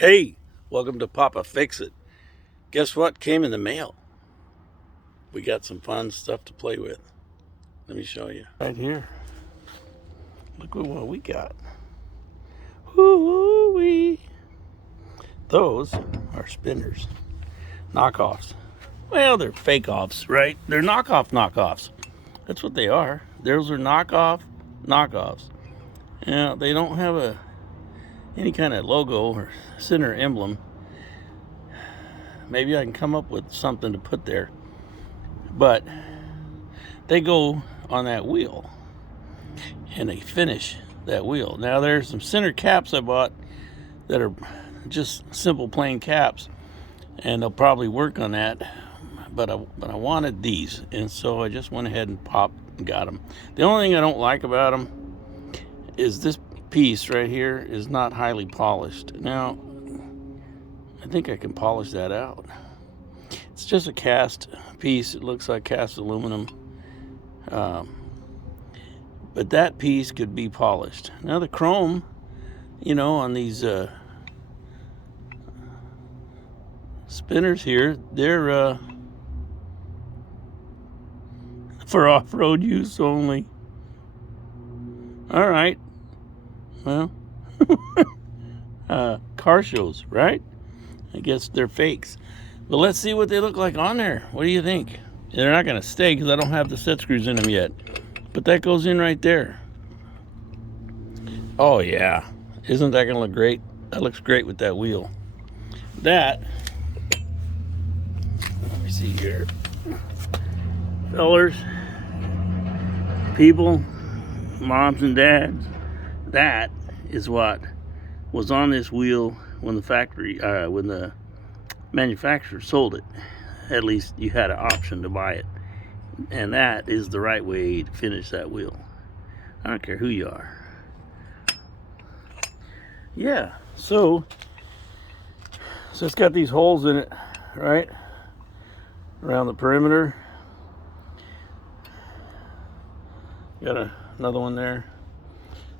Hey, welcome to Papa Fix It. Guess what came in the mail? We got some fun stuff to play with. Let me show you. Right here. Look at what we got. Woo-wee. Those are spinners. Knockoffs. Well, they're fake-offs, right? They're knockoffs. That's what they are. Those are knockoffs. Yeah, they don't have any kind of logo or center emblem. Maybe I can come up with something to put there. But they go on that wheel and they finish that wheel. Now there's some center caps I bought that are just simple plain caps, and they'll probably work on that, but I wanted these, and so I just went ahead and popped and got them. The only thing I don't like about them is this piece right here is not highly polished. Now I think I can polish that out. It's just a cast piece. It looks like cast aluminum. But that piece could be polished. Now the chrome, on these spinners here, they're for off-road use only. All right. Well, car shows, right? I guess they're fakes. But let's see what they look like on there. What do you think? They're not going to stay because I don't have the set screws in them yet. But that goes in right there. Oh, yeah. Isn't that going to look great? That looks great with that wheel. Let me see here. Fellers, people, moms and dads, that is what was on this wheel when the manufacturer sold it. At least you had an option to buy it, and that is the right way to finish that wheel. I don't care who you are. Yeah, so it's got these holes in it, right, around the perimeter. Got another one there.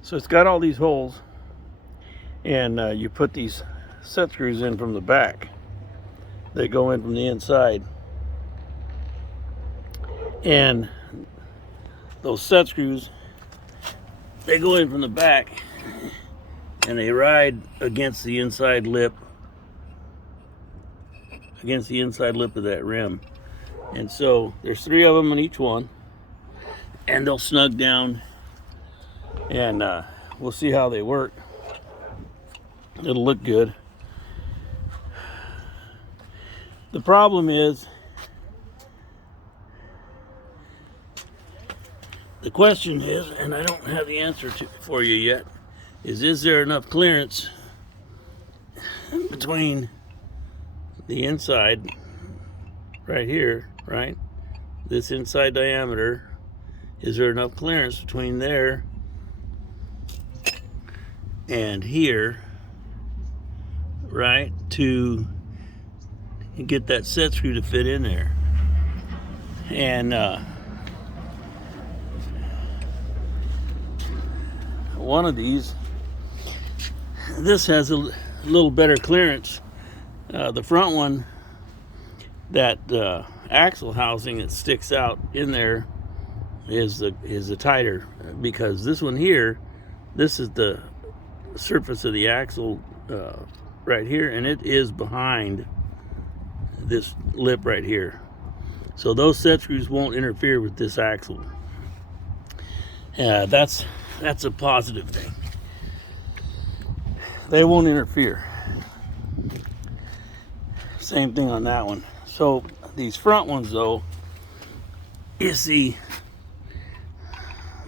So it's got all these holes, and you put these set screws in from the back. They go in from the inside, and those set screws, they go in from the back, and they ride against the inside lip of that rim. And so there's 3 of them in each one, and they'll snug down, and we'll see how they work. It'll look good. The problem is, the question is, and I don't have the answer for you yet, is there enough clearance between the inside right here, right? This inside diameter, is there enough clearance between there and here, right, to get that set screw to fit in there? And one of these, this has a little better clearance. The front one, that axle housing that sticks out in there is the tighter, because this one here, this is the surface of the axle right here, and it is behind this lip right here. So those set screws won't interfere with this axle. That's a positive thing. They won't interfere. Same thing on that one. So these front ones, though, you see,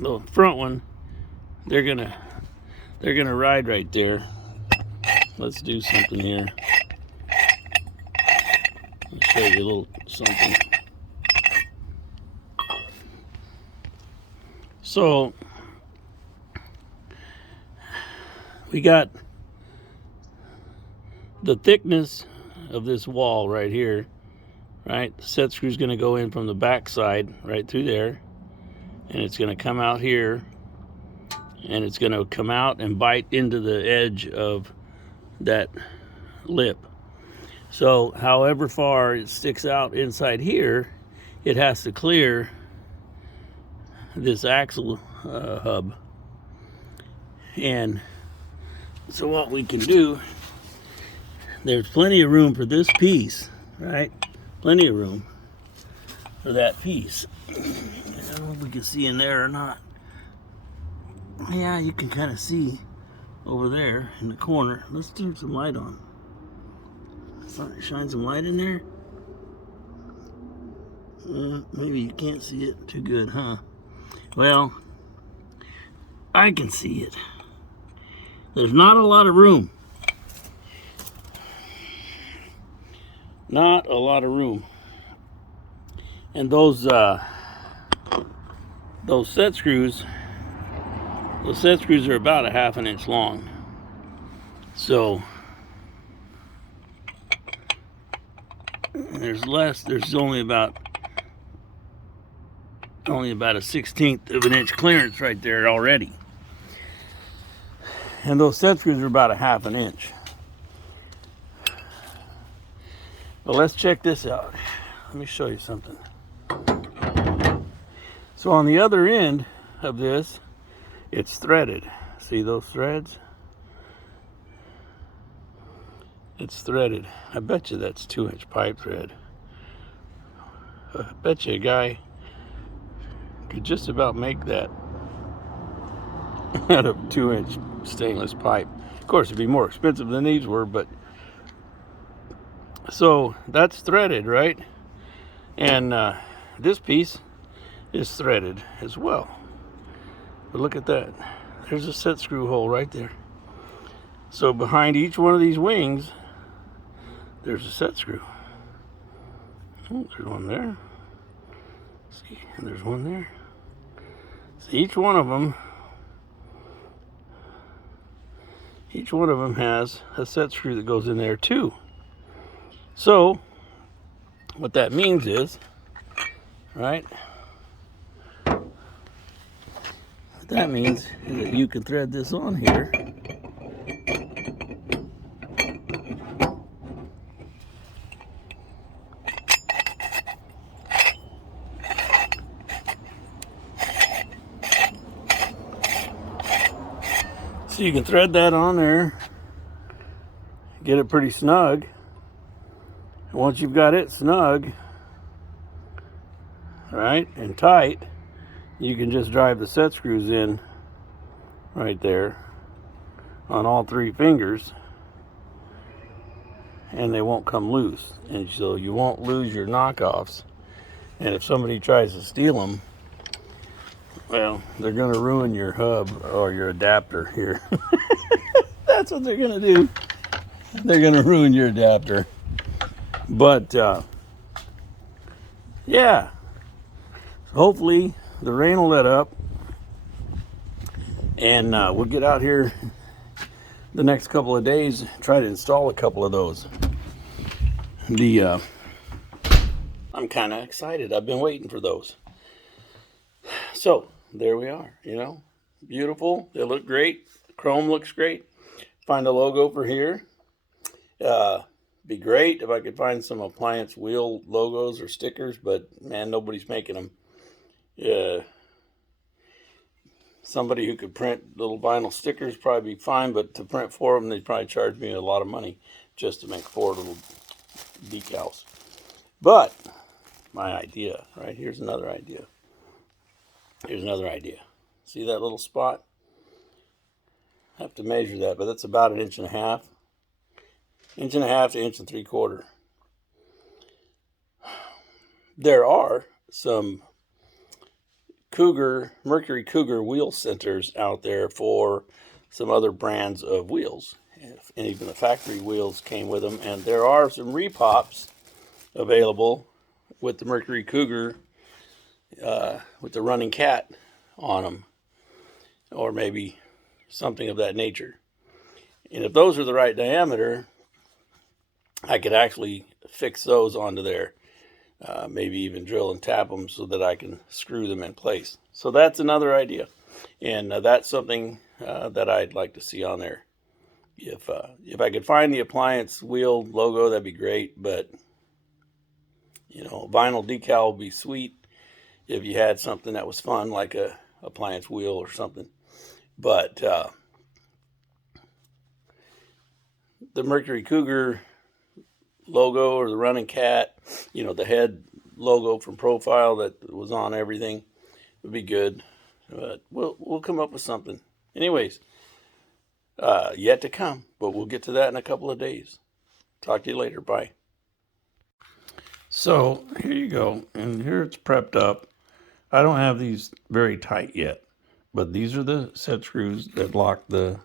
the front one, they're gonna ride right there. Let's do something here. I'll show you a little something. So we got the thickness of this wall right here, right? The set screw's going to go in from the back side right through there, and it's going to come out here, and it's going to come out and bite into the edge of that lip. So however far it sticks out inside here, it has to clear this axle hub. And so what we can do, there's plenty of room for this piece, right? Plenty of room for that piece. I don't know if we can see in there or not. Yeah, you can kind of see over there in the corner. Let's turn some light on. Shine some light in there. Maybe you can't see it too good, huh? Well, I can see it. There's not a lot of room. Not a lot of room. And those set screws are about a ½ an inch long. So there's only about a 1/16 of an inch clearance right there already. And those set screws are about a ½ an inch. But let's check this out. Let me show you something. So on the other end of this, it's threaded. See those threads? It's threaded. I bet you that's 2-inch pipe thread. I bet you a guy could just about make that out of 2-inch stainless pipe. Of course, it'd be more expensive than these were, but so that's threaded, right? And this piece is threaded as well. But look at that. There's a set screw hole right there. So behind each one of these wings, there's a set screw. Oh, there's one there. See, and there's one there. See, each one of them has a set screw that goes in there too. So what that means is, right? What that means is that you can thread this on here. So you can thread that on there, get it pretty snug. And once you've got it snug, right, and tight, you can just drive the set screws in right there on all 3 fingers, and they won't come loose. And so you won't lose your knockoffs. And if somebody tries to steal them, well, they're going to ruin your hub or your adapter here. That's what they're going to do. They're going to ruin your adapter. But, yeah. Hopefully, the rain will let up. And we'll get out here the next couple of days, try to install a couple of those. I'm kind of excited. I've been waiting for those. So, there we are, you know. Beautiful. They look great. The chrome looks great. Find a logo for here. Be great if I could find some appliance wheel logos or stickers, but man, nobody's making them. Somebody who could print little vinyl stickers probably be fine, but to print 4 of them, they'd probably charge me a lot of money just to make 4 little decals. But my idea, right? Here's another idea. Here's another idea. See that little spot? I have to measure that, but that's about 1.5 inches. 1.5 to 1 3/4. There are some Mercury Cougar wheel centers out there for some other brands of wheels. And even the factory wheels came with them. And there are some repops available with the Mercury Cougar, with the running cat on them. Or maybe something of that nature. And if those are the right diameter, I could actually fix those onto there. Maybe even drill and tap them so that I can screw them in place. So that's another idea. And that's something that I'd like to see on there. If I could find the appliance wheel logo, that'd be great. But you know, vinyl decal would be sweet if you had something that was fun, like a appliance wheel or something. But the Mercury Cougar logo, or the running cat, you know, the head logo from Profile that was on everything, would be good. But we'll come up with something. Anyways, yet to come, but we'll get to that in a couple of days. Talk to you later. Bye. So here you go, and here it's prepped up. I don't have these very tight yet, but these are the set screws that lock the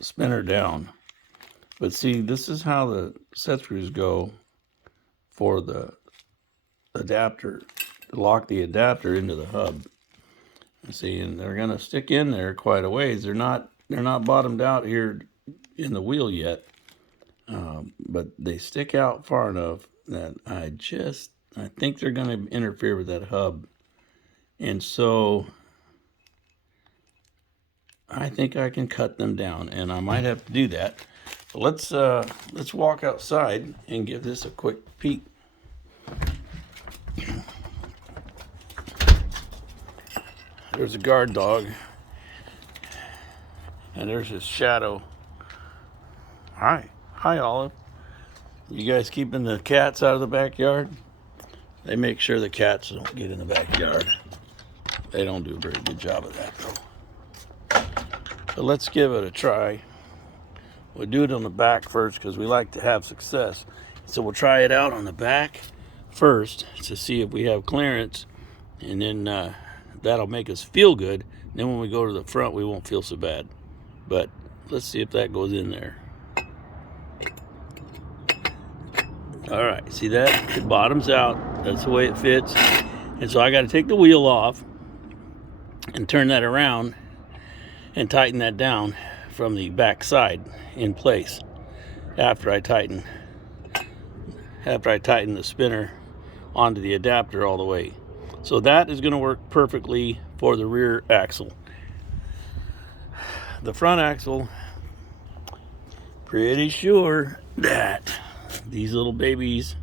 spinner down. But see, this is how the set screws go for the adapter, to lock the adapter into the hub. See, and they're gonna stick in there quite a ways. They're not bottomed out here in the wheel yet, but they stick out far enough that I think they're gonna interfere with that hub, and so I think I can cut them down, and I might have to do that. But let's walk outside and give this a quick peek. There's a guard dog, and there's his shadow. Hi, Olive. You guys keeping the cats out of the backyard? They make sure the cats don't get in the backyard. They don't do a very good job of that, though. But let's give it a try. We'll do it on the back first because we like to have success. So we'll try it out on the back first to see if we have clearance, and then that'll make us feel good. And then when we go to the front, we won't feel so bad. But let's see if that goes in there. All right, see that? It bottoms out. That's the way it fits. And so I got to take the wheel off and turn that around and tighten that down from the back side in place after I tighten the spinner onto the adapter all the way. So that is going to work perfectly for the rear axle. The front axle, pretty sure that these little babies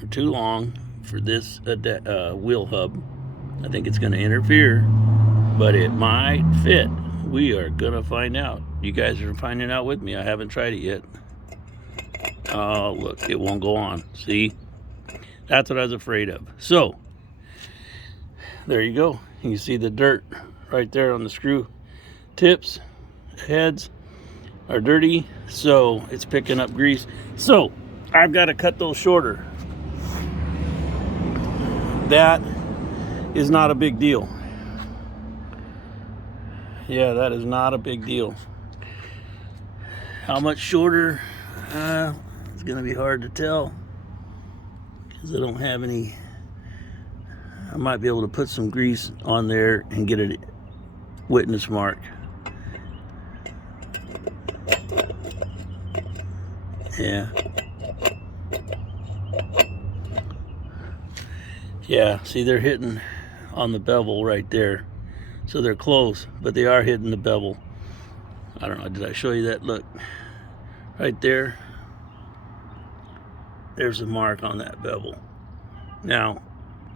are too long for this wheel hub. I think it's going to interfere, but it might fit. We are going to find out. You guys are finding out with me. I haven't tried it yet. Oh, look, it won't go on. See? That's what I was afraid of. So, there you go. You can see the dirt right there on the screw tips. Heads are dirty, so it's picking up grease. So, I've got to cut those shorter. That is not a big deal. Yeah, that is not a big deal. How much shorter? It's going to be hard to tell because I don't have any. I might be able to put some grease on there and get a witness mark. Yeah. Yeah, see, they're hitting on the bevel right there. So they're close, but they are hitting the bevel. I don't know, did I show you that? Look, right there. There's a mark on that bevel. Now,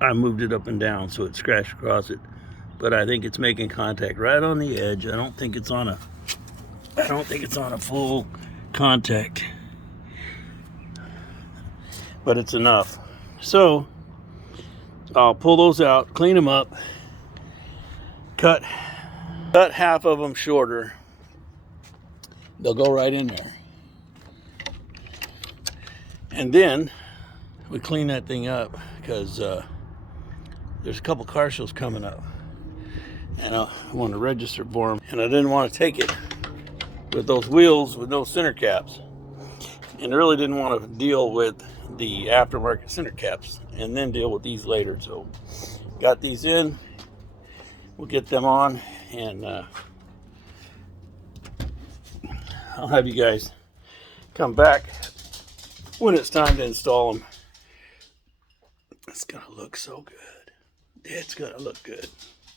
I moved it up and down so it scratched across it, but I think it's making contact right on the edge. I don't think it's on a full contact, but it's enough. So I'll pull those out, clean them up, cut half of them shorter. They'll go right in there. And then we clean that thing up because there's a couple car shows coming up, and I want to register for them, and I didn't want to take it with those wheels with no center caps, and really didn't want to deal with the aftermarket center caps and then deal with these later. So got these in, we'll get them on, and I'll have you guys come back when it's time to install them. It's gonna look so good. It's gonna look good.